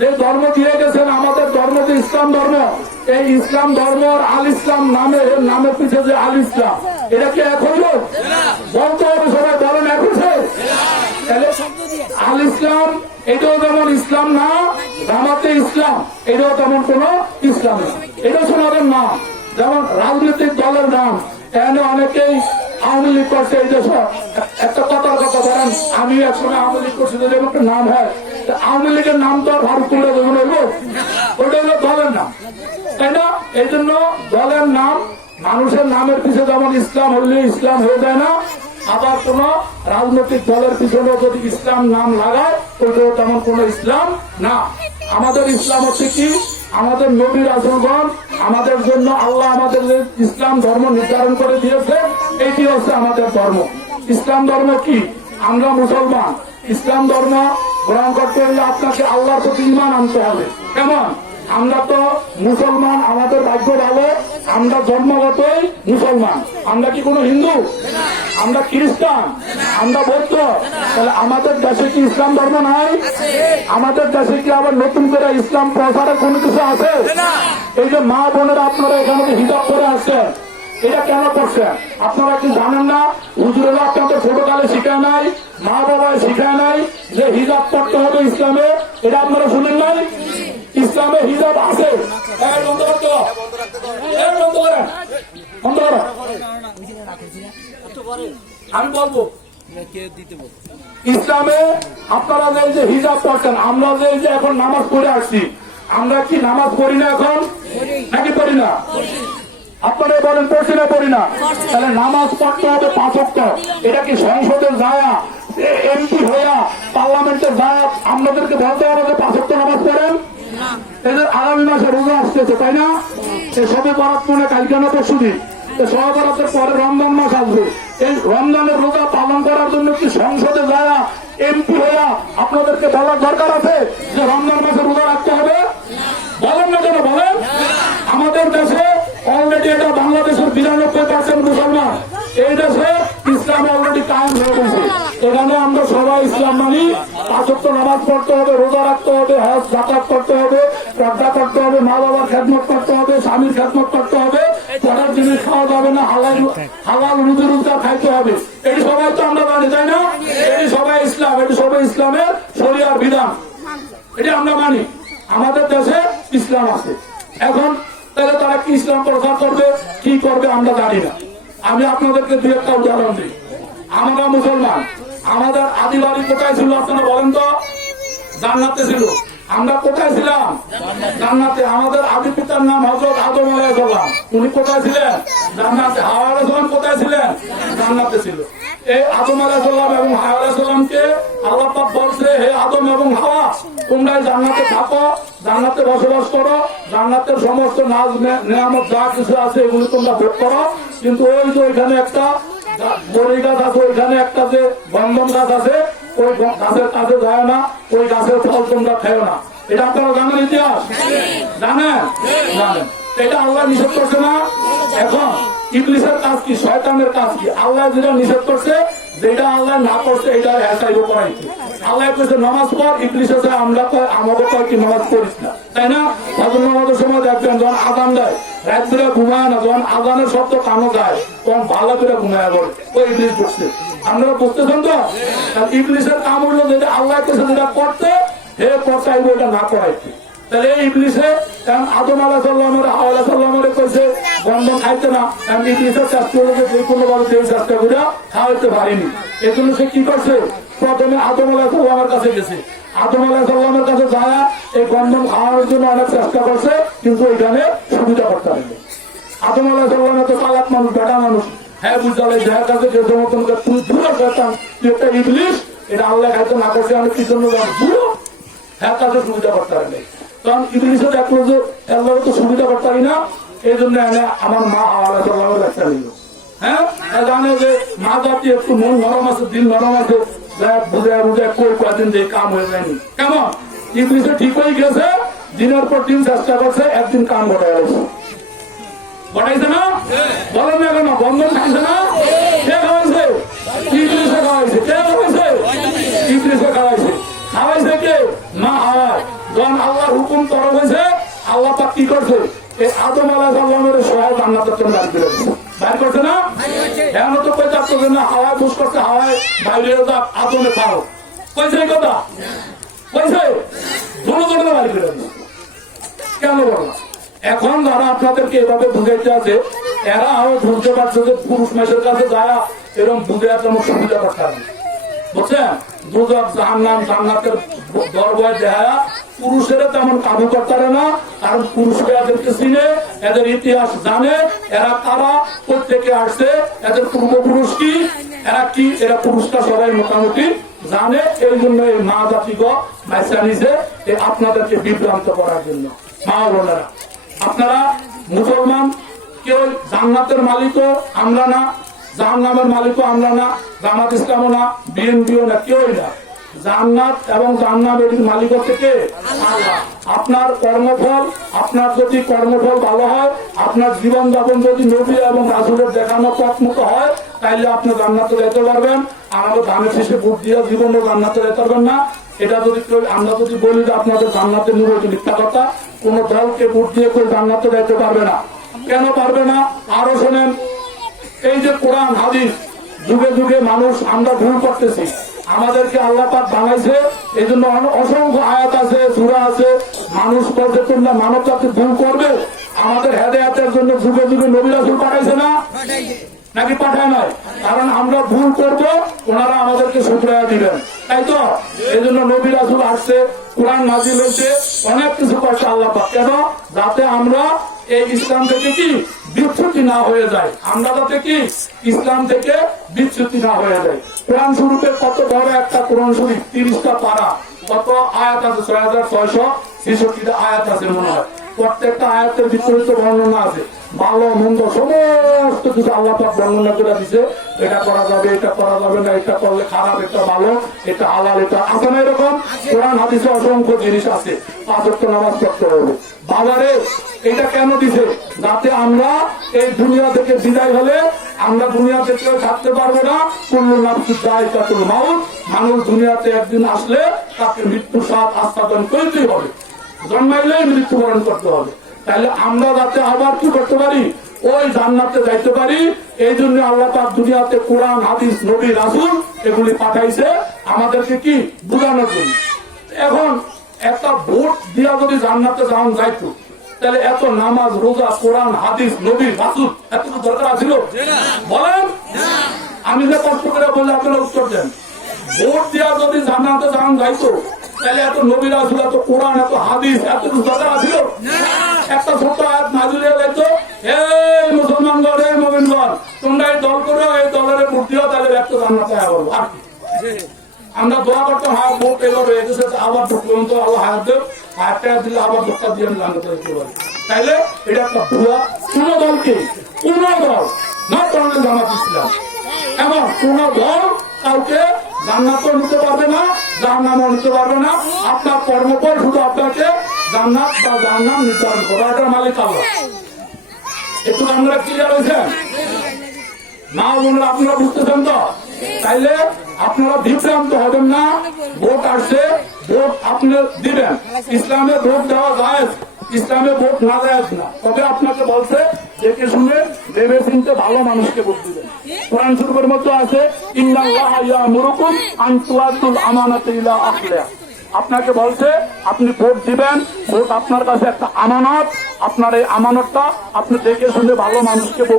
যে ধর্ম দিয়ে গেছেন আমাদের ধর্ম যে ইসলাম ধর্ম, এই ইসলাম ধর্ম আল ইসলাম নামের পিছিয়ে যে আল ইসলাম, এটা কি এক হইল? বলতে হবে সবাই, বলেন এক হচ্ছে। আল ইসলাম এটাও যেমন ইসলাম না, জামাতে ইসলাম এটাও তেমন কোন ইসলাম না। এটা শোনাবেন না, যেমন রাজনৈতিক দলের নাম এখানে অনেকেই আওয়ামী লীগ করছে। এই দেশ একটা কথার কথা বলেন, আমি একসময় আওয়ামী লীগ করছি, যদি একটা নাম হয় আওয়ামী লীগের নাম তো আর ভারত তুলে দেবেন, ওইটা হলো দলের নাম, তাই না? এই জন্য দলের নাম মানুষের নামের পিছনে যেমন ইসলাম হইলে ইসলাম হয়ে যায় না, আবার কোন রাজনৈতিক দলের পিছনে যদি ইসলাম নাম লাগায় ওইটাও তেমন কোন ইসলাম না। আমাদের ইসলাম হচ্ছে কি, আমাদের নবী রাসূলগণ আমাদের জন্য আল্লাহ আমাদের যে ইসলাম ধর্ম নির্ধারণ করে দিয়েছে, এটি হচ্ছে আমাদের ধর্ম। ইসলাম ধর্ম কি? আমরা মুসলমান, ইসলাম ধর্ম গ্রহণ করতে হলে আপনাকে আল্লাহর প্রতি ঈমান আনতে হবে। কেমন? আমরা তো মুসলমান, আমাদের ভাগ্য ভালো, আমরা জন্মগতই মুসলমান। আমরা কি কোনো হিন্দু? আমরা খ্রিস্টান? আমরা বৌদ্ধ? তাহলে আমাদের দেশে কি ইসলাম ধর্ম নাই? আমাদের দেশে কি আবার নতুন করে ইসলাম প্রচারের কোনো কিছু আছে? এই যে মা বোনেরা আপনারা এখানে হিজাব করে আসছেন, এটা কেন করছেন? আপনারা কি জানেন না হুজুরেরা আপনাদের ছোটকালে শিখায় নাই, মা বাবায় শিখায় নাই যে হিজাব পড়তে হবে ইসলামে? এটা আপনারা শুনেন নাই? ইসলামে হিজাব আছে। আমি বলবো ইসলামে আপনারা যে হিজাব পড়ছেন, আমরা যে এখন নামাজ পড়ে আসছি, আমরা কি নামাজ পড়ি না এখন নাকি পড়ি না? আপনারা বলেন পড়ছি না পড়ি না? তাহলে নামাজ পড়তে হবে 5 ওয়াক্ত। এটা কি সংসদের যায়া এমপি হইয়া পার্লামেন্টের যায়া আপনাদেরকে বলতে হবে যে 5 ওয়াক্ত নামাজ পড়েন? এদের আগামী মাসে রোজা আসতেছে, তাই না? সবে বরাত মনে কালকে না পরশু দিন, সবে বরাতের পরে রমজান মাস আসবে। এই রমজানের রোজা পালন করার জন্য কি সংসদে যারা এমপি হইয়া আপনাদেরকে বলার দরকার আছে যে রমজান মাসে রোজা রাখতে হবে? বলেন না কেন? বলেন। আমাদের দেশে অলরেডি এটা বাংলাদেশের 92% মুসলমান, এই দেশে ইসলাম অলরেডি কায়েম হয়ে গেছে। এখানে আমরা সবাই ইসলাম মানি। 5 ওয়াক্ত নামাজ পড়তে হবে, রোজা রাখতে হবে, হজ যাকাত করতে হবে, পর্দা করতে হবে, মা বাবার খেদমত করতে হবে, স্বামীর খেদমত করতে হবে, পরের জিনিস খাওয়া যাবে না, হালাল রুজি রোজগার খাইতে হবে। এটি সবাই তো আমরা মানি, তাই না? এটি সবাই ইসলাম, এটি সবাই ইসলামের শরিয়ার বিধান, এটি আমরা মানি। আমাদের দেশে ইসলাম আছে। এখন তাহলে তারা কি ইসলাম প্রচার করবে, কি করবে আমরা জানি না। আমি আপনাদেরকে 2-1টা উদাহরণ দিই। আমরা মুসলমান, আমাদের আদি বাড়ি কোথায় ছিল আপনারা বলেন তো? জান্নাতে ছিল। আমরা কোথায় ছিলাম? জান্নাতে। আমাদের আদি পিতার নাম হযরত আদম আলাইহিস সালাম, উনি কোথায় ছিলেন? জান্নাতে। হাওয়া আলাইহিস সালাম কোথায় ছিলেন? জান্নাতে ছিল। এই আদম আলাইহিস সালাম এবং হাওয়া আলাইহিস সালামকে আল্লাহ পাক বলছে, হে আদম এবং হাওয়া, তোমরা জান্নাতে থাকো, জান্নাতে বসবাস করো, জান্নাতের সমস্ত নাজ নেয়ামত যা কিছু আছে এগুলো তোমরা ভোগ করো, কিন্তু ওই যে ওইখানে একটা বড়ি গাছ আছে, ওইখানে একটা যে বন্ধন গাছ আছে, ওই গাছের কাছে যায় না, ওই গাছের ফল তোমরা খেও না। এটা আপনারা জানেন? ইতিহাস জানেন? জানেন। এটা আল্লাহ নিষেধ করছে না? এখন ইবলিসের কাজ কি, শয়তানের কাজ কি? আল্লাহ যেটা নিষেধ করছে, যেটা আল্লাহ না করছে এটা হ্যাঁ করাইছে। আল্লাহ কইছে নামাজ পড়, ইবলিস আছে আমরা আমাদের কয় কি নামাজ পড়িস না, তাই না? ফজর নামাজের সময় দেখবেন যখন আযান দেয় রাত ধরে ঘুমায় না, যখন আযানের শব্দ কানে যায় তখন ভালো করে ঘুমায় পড়ে, ওই ইবলিস ঢুকছে। আপনারা বুঝতেছেন তো? ইবলিসের কাম হলো যেটা আল্লাহ কইছে যেটা করতে, হে পড়াইবো, এটা না করাইছে। তাহলে এই ইবলিসে আদম আলাইহিস সালামের হাওয়া আলাইহিস সালামের কইছে বন্ধন খাইতে না, কারণ ইবলিসের চেষ্টা করে যে কোনো ভাবে সেই চেষ্টা করে খাওয়াইতে পারেনি। এই জন্য সে কি করছে? প্রথমে আদম আলাইহিস সালামের কাছে গেছে। আদম আলাইহিস সালামের কাছে যায় এই বন্ধন খাওয়ানোর জন্য অনেক চেষ্টা করছে, কিন্তু এখানে সুবিধা করতে পারেনি। আদম আলাইহিস সালামের তো চালাক মানুষ, বেটা মানুষ, হ্যাঁ বুঝালে যার কাছে যে সমর্থন তুই দূরে করতাম, তুই একটা ইবলিস, এটা আল্লাহ খাইতে না করছে, আমি কি জন্য দূর, হ্যাঁ কাছে সুবিধা করতে পারেনি। তখন ইবলিসে দেখলো যে আল্লাহ তো সুবিধা করতে পারি না, এই জন্য আমার মা হাওয়া আলাইহিস সালামের একটা নিল। হ্যাঁ, জানে যে মা জাতি একটু মন নরম আছে, দিল নরম আছে, বুঝায় বুঝায় কয়েকদিন যে কাম হয়ে যায়নি। কেমন? ইবলিসে ঠিক হয়ে গেছে, দিনের পর দিন চেষ্টা করছে, একদিন কাম ঘটাই গেছে। ঘটাইছে না? বলেন না কেন? বন্ধন খাইছে না? কে খাওয়াইছে? ইবলিসে খাওয়াইছে। কে খাওয়াইছে? ইবলিসে খাওয়াইছে। খাওয়াইছে কে? মা হাওয়া। যখন আল্লাহর হুকুম তরফ হয়েছে, আল্লাহ পাক কি করছে, এই আদম আলাইহিস সালামের সহ জান্নাতের জন্য বাইর করছে না? এখন তো কই যাচ্ছে না হাওয়ায় বুঝ করছে, হাওয়ায় বাইরে যাক আদমে খাও, কইছে এই কথা? কইছে দুটো বাইর করে দিচ্ছে। কেন বললাম? এখন যারা আপনাদেরকে এভাবে বুঝাইতে আছে, এরা আরো বুঝতে পারছে যে পুরুষ মেয়েদের কাছে যারা এরকম বুঝে তেমন সুবিধা করতে হবে, বুঝছেন? দুজক জাহান্নাম জান্নাতের দরবারে দেখা পুরুষেরা তেমন কাবু করতে পারে না, কারণ পুরুষরা এদেরকে চিনে, এদের ইতিহাস জানে, এরা কারা, প্রত্যেকে আসছে, এদের পূর্বপুরুষ কি, এরা কি, এরা পুরুষরা সবাই মোটামুটি জানে। এই জন্য এই মা জাতিগো মাইসা নিছে আপনাদেরকে বিভ্রান্ত করার জন্য। মা বোনেরা, আপনারা মুসলমান, কেউ জান্নাতের মালিকও আমরা না, জাহান্নামের মালিকও আমরা না, জামাত ইসলামও না, বিএনপিও না, কেউই না। জান্নাত এবং জাহান্নামের মালিক থেকে আল্লাহ। আপনার কর্মফল, আপনার যদি কর্মফল ভালো হয়, আপনার জীবন যাপন যদি নবী এবং রাসূলের দেখানো পথ মতো হয়, তাইলে আপনি জান্নাতে যেতে পারবেন। আমাদের ধানের শেষে ভোট দিয়ে জীবনে জান্নাতে যেতে পারবেন না। এটা যদি আমরা যদি বলি যে আপনাদের জান্নাতে নিব, এটি মিথ্যা কথা। কোন দলকে ভোট দিয়ে কেউ জান্নাতে যেতে পারবে না। কেন পারবে না? আরো শোনেন, এই যে কোরআন হাদিস যুগে যুগে মানুষ আমরা ভুল করতেছি, আমাদেরকে আল্লাহ পাক বানাইছে, এই জন্য অসংখ্য আয়াত আছে, সূরা আছে। মানুষ বলছে তোমরা মানব জাতি ভুল করবে, আমাদের হেদায়েতের জন্য যুগে যুগে নবী রাসূল পাঠাইছে না, নাকি পাঠায় নাই? কারণ আমরা ভুল করব, ওনারা আমাদেরকে শুধরাইয়া দিবেন, তাই তো? এই জন্য নবী রাসূল আসছে, কোরআন নাযিল হয়েছে, অনেক কিছু করছে আল্লাহ পাক। কেন? যাতে আমরা এই ইসলাম থেকে কি বিচ্যুতি না হয়ে যায়, আমরা যাতে কি ইসলাম থেকে বিচ্যুতি না হয়ে যায়। কোরআন শরীফের কত বড় একটা কোরআন শরীফ, 30টা পারা, কত আয়াত আছে, 6666টা আয়াত আছে মনে হয়। প্রত্যেকটা আয়াতের বিস্তারিত বর্ণনা আছে, ভালো মন্দ সমস্ত কিছু আল্লাহ পাক বর্ণনা করে দিছে। এটা করা যাবে, এটা করা যাবে না, এটা করলে খারাপ, এটা ভালো, এটা হালাল, এটা আছে না? এরকম কোরআন হাদিসে অসংখ্য জিনিস আছে। 5 ওয়াক্ত নামাজ পড়তে হবে। বাজারে এটা কেন দিছে? যাতে আমরা এই দুনিয়া থেকে বিদায় হলে আমরা দুনিয়া থেকে থাকতে পারবো না। কুল্লু নাফসিন যায়কাতুল মাউত, মানুষ দুনিয়াতে একদিন আসলে তাকে মৃত্যুর স্বাদ আস্বাদন করতেই হবে, জন্মাইলেই মৃত্যুবরণ করতে হবে। তাহলে আমরা যাতে আবার কি করতে পারি, ওই জান্নাতে যাইতে পারি, এই জন্য আল্লাহ পাক দুনিয়াতে কোরআন হাদিস নবী রাসূল এগুলি পাঠাইছে আমাদেরকে কি বুঝানোর জন্য। এখন একটা ভোট দিয়া যদি জান্নাতে যাওয়া যাইতো, তাহলে এত নামাজ রোজা কোরআন হাদিস নবী রাসূল এতটুকু দরকার ছিল? বলেন। আমি যে কষ্ট করে বললে আপনারা উত্তর দেন। ভোট দিয়া যদি জান্নাতে যাওয়া যাইতো, তাহলে এত নবী রাসূল, এত কোরআন, এত হাদিস এতটুকু দরকার ছিল? একটা ছোট আয়াত নাযিল হয়ে যাইতো, এই মুসলমানগণ, এই মুমিনগণ, তোমরা এই দল করো, এই দলের ভোট দিও, তাহলে একটা জান্নাতে যাবো। আর কি আমরা দোয়া করতাম, হ্যাঁ ভোট এবার হয়ে গেছে, আবার ভোট করুন তো, আল্লাহ হায়াত দেব, হায়াতটা দিলে আবার ভোটটা দিয়ে আমি জান্নাতে যেতে পারি। তাইলে এটা একটা ভুয়া। কোন দলকে, কোন দল, নট অনলি জামাত ইসলাম, এবং কোন দল কাউকে জান্নাতও নিতে পারবে না, জাহান্নামও নিতে পারবে না। আপনার কর্মফল শুধু আপনাকে জান্নাত বা জাহান্নাম নির্ধারণ করা, এটার মালিক আল্লাহ। একটু আপনারা ক্লিয়ার হয়েছেন? না বোনেরা, আপনারা বুঝতেছেন তো? তাইলে আপনারা বিভ্রান্ত হবেন না। ভোট আসছে, ভোট আপনি দিবেন। ইসলামে ভোট দেওয়া যায়, ইসলামে ভোট না যায় না। তবে আপনাকে বলছে দেখে শুনে ভেবে চিনতে ভালো মানুষকে ভোট দিবেন। কোরআন শরীফের মধ্যে আছে, ইন্নাল্লাহা ইয়ামুরুকুম আন তুআদ্দুল আমানাতি ইলা আহলিহা। আপনাকে বলছে আপনি ভোট দিবেন, ভোট আপনার কাছে একটা আমানত, আপনার এই আমানতটা আপনি দেখে শুনে ভালো মানুষকে